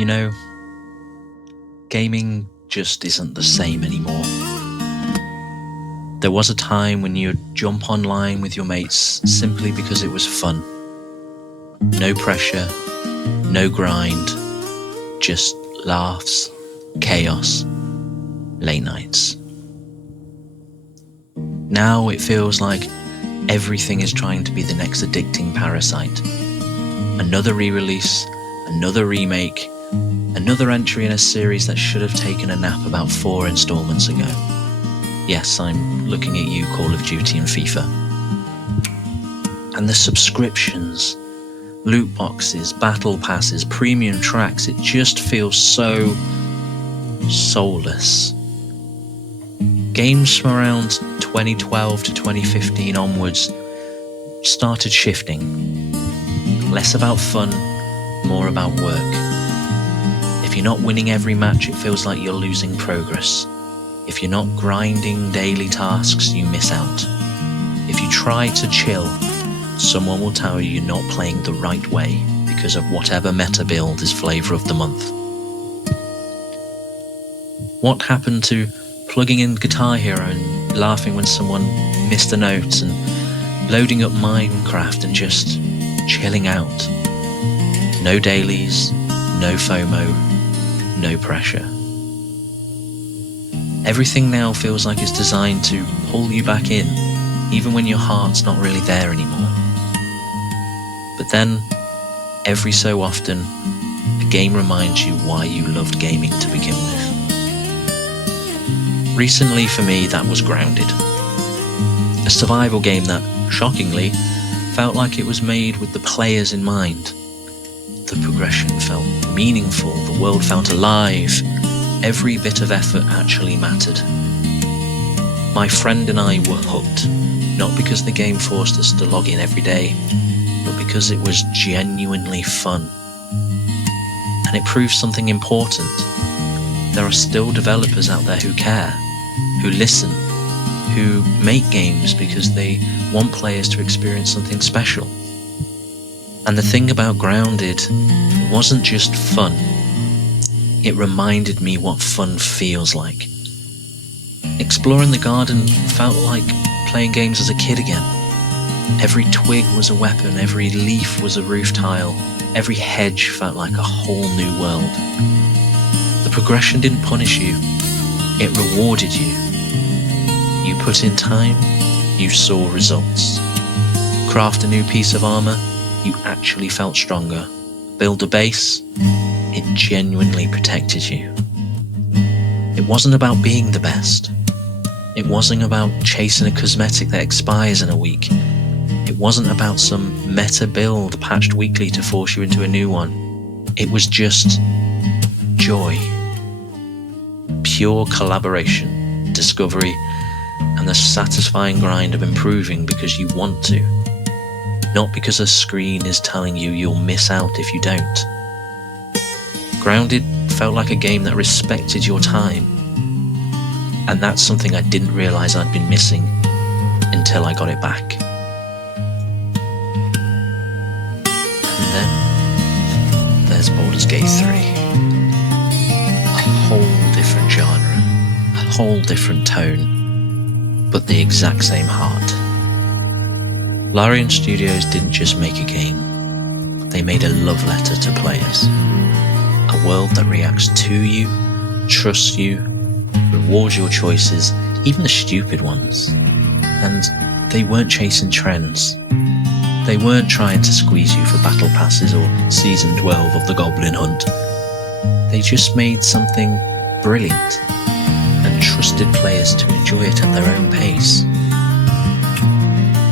You know, gaming just isn't the same anymore. There was a time when you'd jump online with your mates simply because it was fun. No pressure, no grind, just laughs, chaos, late nights. Now it feels like everything is trying to be the next addicting parasite. Another re-release, another remake, another entry in a series that should have taken a nap about 4 installments ago. Yes, I'm looking at you, Call of Duty and FIFA. And the subscriptions, loot boxes, battle passes, premium tracks, it just feels so soulless. Games from around 2012 to 2015 onwards started shifting. Less about fun, more about work. If you're not winning every match, it feels like you're losing progress. If you're not grinding daily tasks, you miss out. If you try to chill, someone will tell you you're not playing the right way because of whatever meta build is flavour of the month. What happened to plugging in Guitar Hero and laughing when someone missed a note, and loading up Minecraft and just chilling out? No dailies, no FOMO, no pressure. Everything now feels like it's designed to pull you back in, even when your heart's not really there anymore. But then, every so often, a game reminds you why you loved gaming to begin with. Recently for me, that was Grounded. A survival game that, shockingly, felt like it was made with the players in mind. The progression felt meaningful, the world felt alive, every bit of effort actually mattered. My friend and I were hooked, not because the game forced us to log in every day, but because it was genuinely fun. And it proved something important. There are still developers out there who care, who listen, who make games because they want players to experience something special. And the thing about Grounded, it wasn't just fun. It reminded me what fun feels like. Exploring the garden felt like playing games as a kid again. Every twig was a weapon, every leaf was a roof tile, every hedge felt like a whole new world. The progression didn't punish you, it rewarded you. You put in time, you saw results. Craft a new piece of armor, you actually felt stronger. Build a base, it genuinely protected you. It wasn't about being the best. It wasn't about chasing a cosmetic that expires in a week. It wasn't about some meta build patched weekly to force you into a new one. It was just joy. Pure collaboration, discovery, and the satisfying grind of improving because you want to. Not because a screen is telling you you'll miss out if you don't. Grounded felt like a game that respected your time. And that's something I didn't realise I'd been missing until I got it back. And then there's Baldur's Gate 3. A whole different genre, a whole different tone, but the exact same heart. Larian Studios didn't just make a game, they made a love letter to players. A world that reacts to you, trusts you, rewards your choices, even the stupid ones. And they weren't chasing trends. They weren't trying to squeeze you for battle passes or season 12 of the Goblin Hunt. They just made something brilliant and trusted players to enjoy it at their own pace.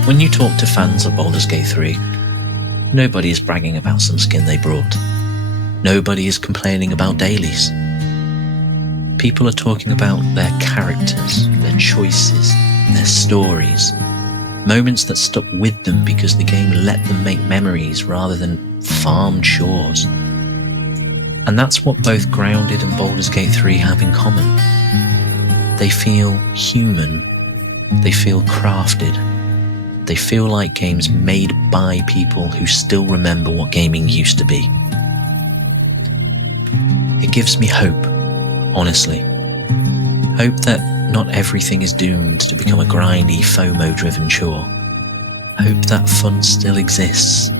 When you talk to fans of Baldur's Gate 3, nobody is bragging about some skin they brought. Nobody is complaining about dailies. People are talking about their characters, their choices, their stories, moments that stuck with them because the game let them make memories rather than farm chores. And that's what both Grounded and Baldur's Gate 3 have in common. They feel human, they feel crafted, they feel like games made by people who still remember what gaming used to be. It gives me hope, honestly. Hope that not everything is doomed to become a grindy, FOMO-driven chore. Hope that fun still exists,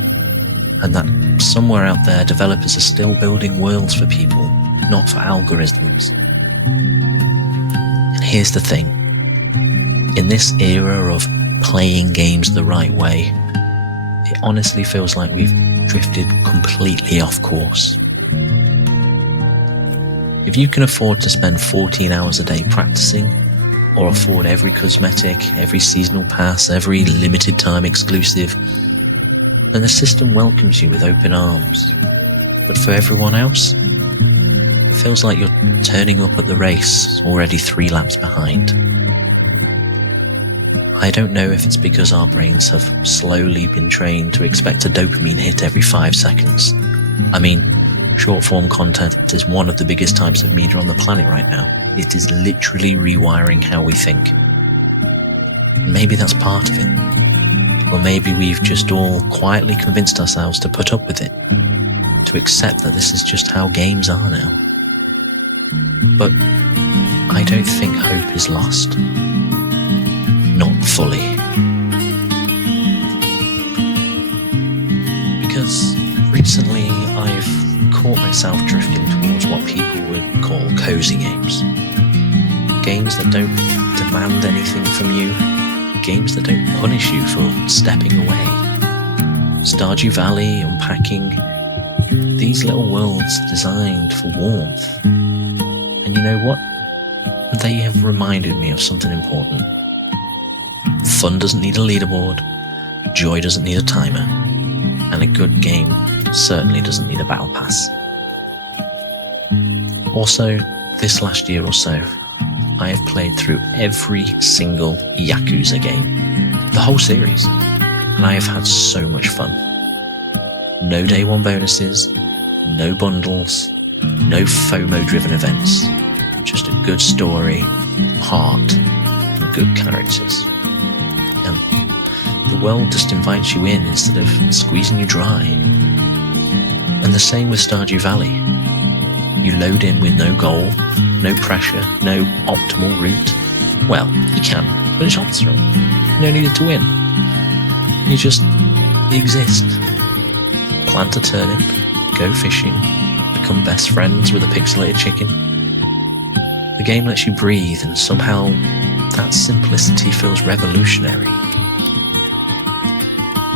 and that somewhere out there developers are still building worlds for people, not for algorithms. And here's the thing. In this era of playing games the right way, it honestly feels like we've drifted completely off course. If you can afford to spend 14 hours a day practicing, or afford every cosmetic, every seasonal pass, every limited time exclusive, then the system welcomes you with open arms. But for everyone else, it feels like you're turning up at the race already 3 laps behind. I don't know if it's because our brains have slowly been trained to expect a dopamine hit every 5 seconds. I mean, short-form content is one of the biggest types of media on the planet right now. It is literally rewiring how we think. Maybe that's part of it. Or maybe we've just all quietly convinced ourselves to put up with it, to accept that this is just how games are now. But I don't think hope is lost. Not fully. Because recently I've caught myself drifting towards what people would call cozy games. Games that don't demand anything from you. Games that don't punish you for stepping away. Stardew Valley, Unpacking, these little worlds designed for warmth. And you know what? They have reminded me of something important. Fun doesn't need a leaderboard, joy doesn't need a timer, and a good game certainly doesn't need a battle pass. Also, this last year or so, I have played through every single Yakuza game, the whole series, and I have had so much fun. No day one bonuses, no bundles, no FOMO-driven events, just a good story, heart, and good characters. And the world just invites you in instead of squeezing you dry. And the same with Stardew Valley. You load in with no goal, no pressure, no optimal route. Well, you can, but it's optional. No need to win. You just exist. Plant a turnip, go fishing, become best friends with a pixelated chicken. The game lets you breathe, and somehow that simplicity feels revolutionary.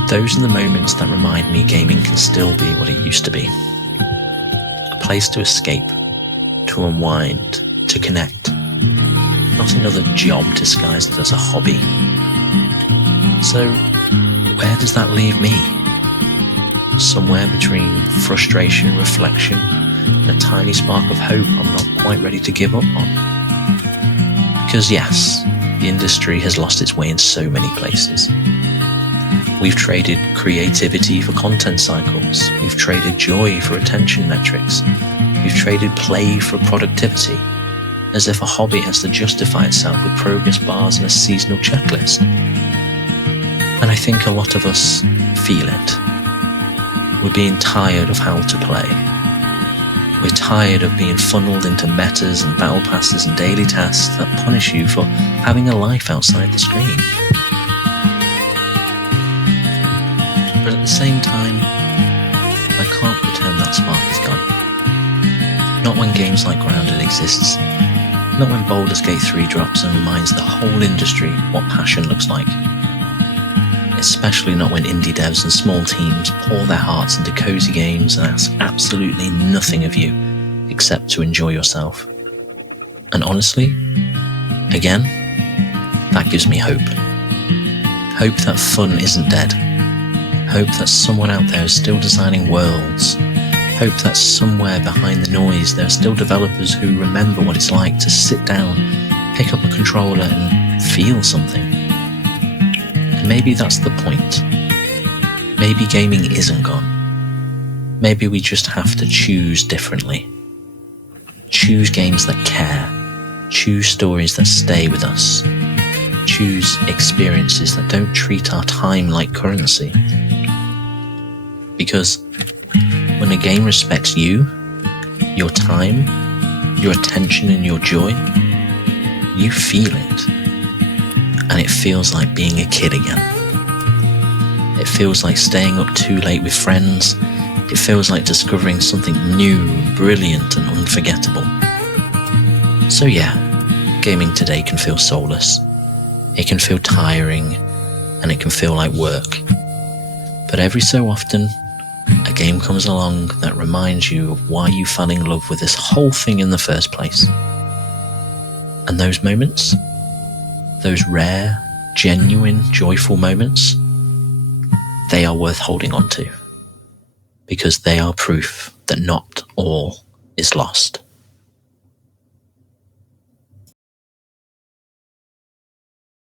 Those are the moments that remind me gaming can still be what it used to be. A place to escape, to unwind, to connect. Not another job disguised as a hobby. So, where does that leave me? Somewhere between frustration, reflection, and a tiny spark of hope I'm not quite ready to give up on. Because yes, the industry has lost its way in so many places. We've traded creativity for content cycles. We've traded joy for attention metrics. We've traded play for productivity, as if a hobby has to justify itself with progress bars and a seasonal checklist. And I think a lot of us feel it. We're being tired of how to play. We're tired of being funneled into metas and battle passes and daily tasks that punish you for having a life outside the screen. But at the same time, I can't pretend that spark is gone. Not when games like Grounded exists. Not when Baldur's Gate 3 drops and reminds the whole industry what passion looks like. Especially not when indie devs and small teams pour their hearts into cozy games and ask absolutely nothing of you except to enjoy yourself. And honestly, again, that gives me hope. Hope that fun isn't dead. Hope that someone out there is still designing worlds. Hope that somewhere behind the noise there are still developers who remember what it's like to sit down, pick up a controller and feel something. And maybe that's the point. Maybe gaming isn't gone. Maybe we just have to choose differently. Choose games that care. Choose stories that stay with us. Choose experiences that don't treat our time like currency. Because when a game respects you, your time, your attention and your joy, you feel it. And it feels like being a kid again. It feels like staying up too late with friends. It feels like discovering something new, brilliant and unforgettable. So yeah, gaming today can feel soulless. It can feel tiring, and it can feel like work. But every so often, a game comes along that reminds you of why you fell in love with this whole thing in the first place. And those moments, those rare, genuine, joyful moments, they are worth holding on to, because they are proof that not all is lost.